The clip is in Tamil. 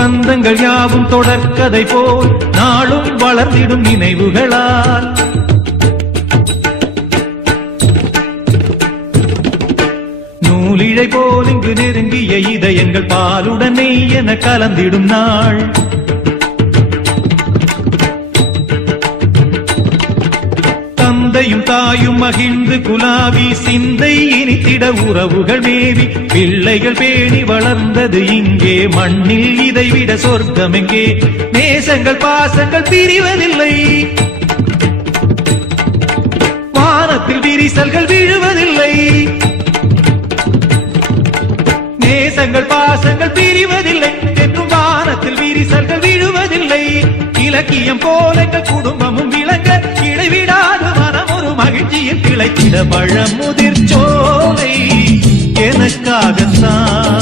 பந்தங்கள் யாவும் தொடர்கதை போல் நாளும் வளர்ந்திடும் நினைவுகளால் நூலிழை போல் இங்கு நெருங்கிய இதயங்கள் பாலுடனே என கலந்திடும் நாள். தந்தையும் தாயும் மகிழ்ந்து குலாவி சிந்தை இனித்திட உறவுகள் மேவி பிள்ளைகள் பேணி வளர்ந்தது இங்கே மண்ணில் இதைவிட சொர்க்கம் எங்கே. நேசங்கள் பாசங்கள் பிரிவதில்லை, வானத்தில் விரிசல்கள் விழுவதில்லை. நேசங்கள் பாசங்கள் பிரிவதில்லை என்றும் வானத்தில் விரிசல்கள் விழுவதில்லை. இலக்கியம் போல குடும்பமும் விளங்க இடைவிடாது மனம் ஒரு மகிழ்ச்சியில் கிளைத்திட பழமுதிர் சோலை எனக்காகத்தான்